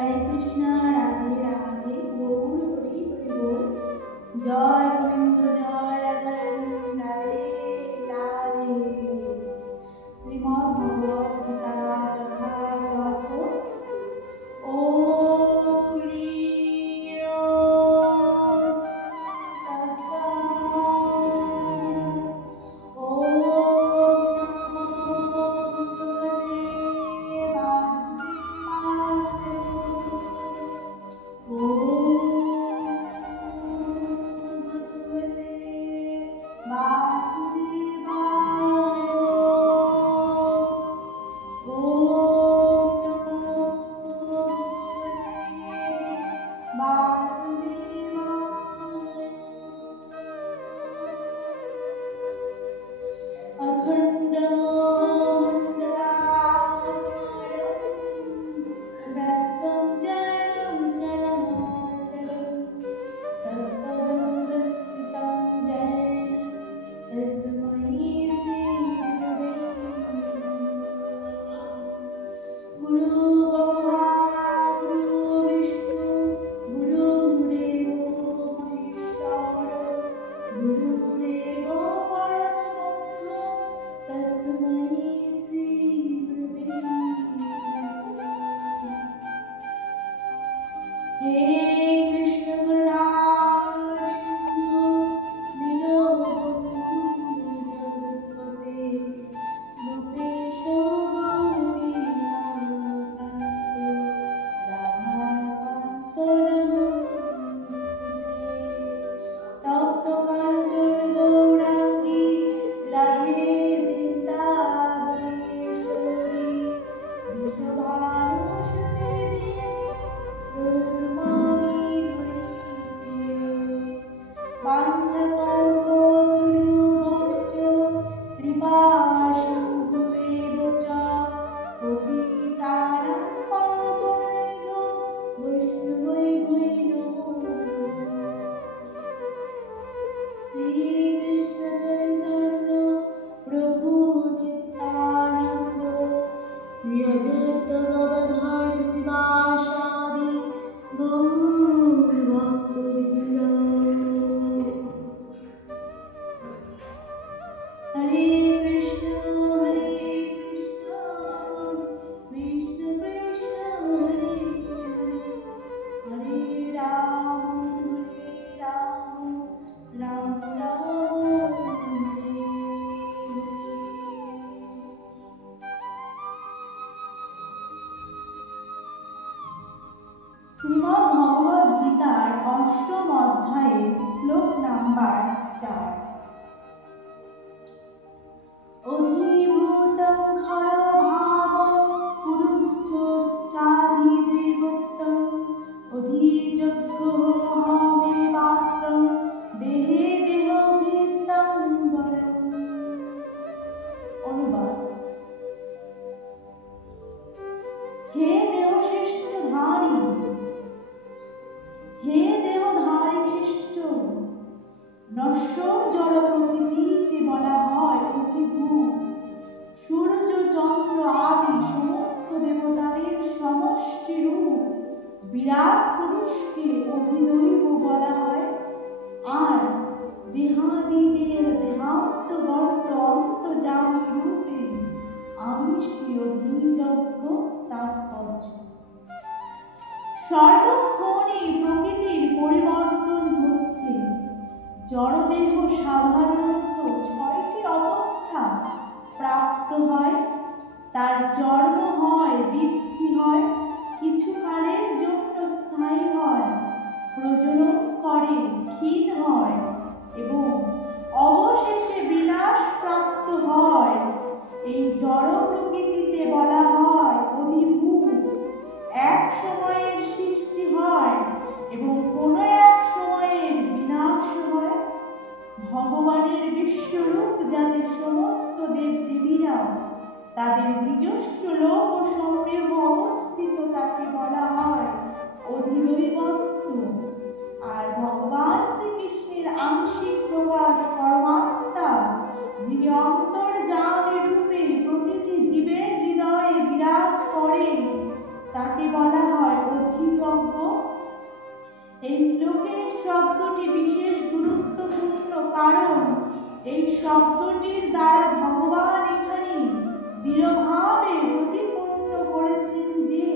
हरे कृष्णा राधे राधे गौर हरि हरि बोल। जय गोविंद जय राधा राधे राधे। श्रीमद् भगवद गीता যথাযথ ओम শ্রীমদ্ ভগবদ গীতার অষ্টম অধ্যায়ের শ্লোক নাম্বার 4। অধিভূতং খলভাবং পুরুশ্চাধিদৈবত্যং অধিযজ্ঞোহমেবাত্রং দেহে দেহভৃত্যং বরং। অনুবাদ: হে দেহশ্রেষ্ঠধারী, হে দেহধারী শ্রেষ্ঠ, নশ্বর জড় প্রকৃতিতে বলা হয় অধিভূত। সূর্য চন্দ্র আদি সমস্ত দেবতাদের সমষ্টি রূপ বিরাট পুরুষকে অধিদৈব বলা হয়। আর দেহাদিদের দেহান্তর্গত অন্তর্যামী রূপে আমি শ্রী অধিযজ্ঞ তাৎপর্য। সর্বক্ষণই প্রকৃতির পরিবর্তন হচ্ছে। জড়দেহ সাধারণত 6টি অবস্থা প্রাপ্ত হয়। তার জন্ম হয়, বৃদ্ধি হয়, কিছুকালের জন্য স্থায়ী হয়, প্রজনন করে, ক্ষীণ হয় এবং অবশেষে বিনাশ প্রাপ্ত হয়। এই জড় প্রকৃতিতে বলা হয় অধিভূত। এক সময়ের সৃষ্টি হয় এবং কোনো এক সময়ের বিনাশ হয়। ভগবানের বিশ্বরূপ যাতে সমস্ত দেবদেবীরা তাদের নিজস্ব লোক ও সম্প্রিয় অবস্থিত, তাকে বলা হয় অধিদৈবত্ব। আর ভগবান শ্রীকৃষ্ণের আংশিক প্রকাশ পরমাত্মা, যিনি অন্তর্যামী রূপে প্রতিটি জীবের হৃদয়ে বিরাজ করেন, তাকে বলা হয় অধিদৈব। ত্রিলোকের শব্দটি বিশেষ গুরুত্বপূর্ণ, কারণ এই শব্দটির দ্বারা ভগবান এখানে দৃঢ়ভাবে প্রতিপন্ন করেছেন যে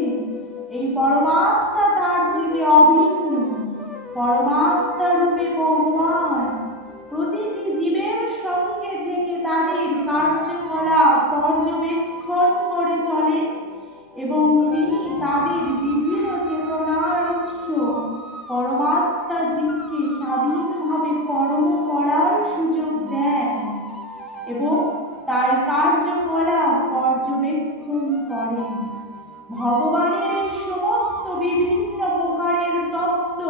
এই পরমাত্মা তার থেকে অভিন্ন। পরমাত্মা রূপে ভগবান প্রতিটি জীবের সঙ্গে থেকে তাদের কার্যকলাপ পর্যবেক্ষণ করে চলে এবং তিনি তাদের বিভিন্ন চেতনার উৎস পরমাত্মা জীবকে স্বাধীনভাবে কর্ম করার সুযোগ দেন এবং তার কার্যকলাপ পর্যবেক্ষণ করেন। ভগবানের এই সমস্ত বিভিন্ন প্রকারের তত্ত্ব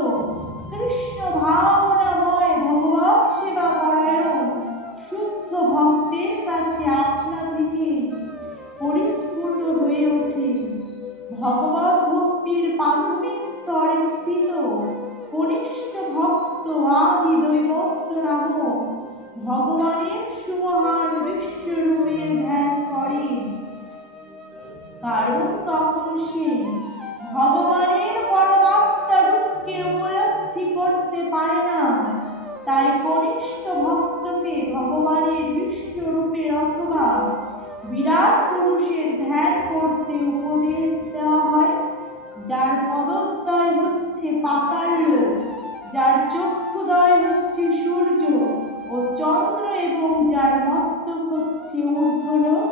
কৃষ্ণ ভাবনাময় ভগবৎ সেবা পরায়ণ শুদ্ধ ভক্তের কাছে আপনা থেকে পরিস্ফুট হয়ে ওঠে। ভগবত ভক্তির প্রাথমিক স্তরে স্থিত কনিষ্ঠ ভক্ত আদি দৈবত্ব নামক ভগবানের সুমহান বিশ্বরূপের ধ্যান করে, কারণ তখন সে ভগবানের পরমাত্মা রূপকে উপলব্ধি করতে পারে না। তাই কনিষ্ঠ ভক্তকে ভগবানের বিশ্বরূপের অথবা বিরাট পুরুষের ধ্যান করতে উপদেশ দেওয়া হয়, যার পদদ্বয় হচ্ছে পাতাল লোক, যার চক্ষুদ্বয় হচ্ছে সূর্য ও চন্দ্র এবং যার মস্তক হচ্ছে ঊর্ধ্বলোক।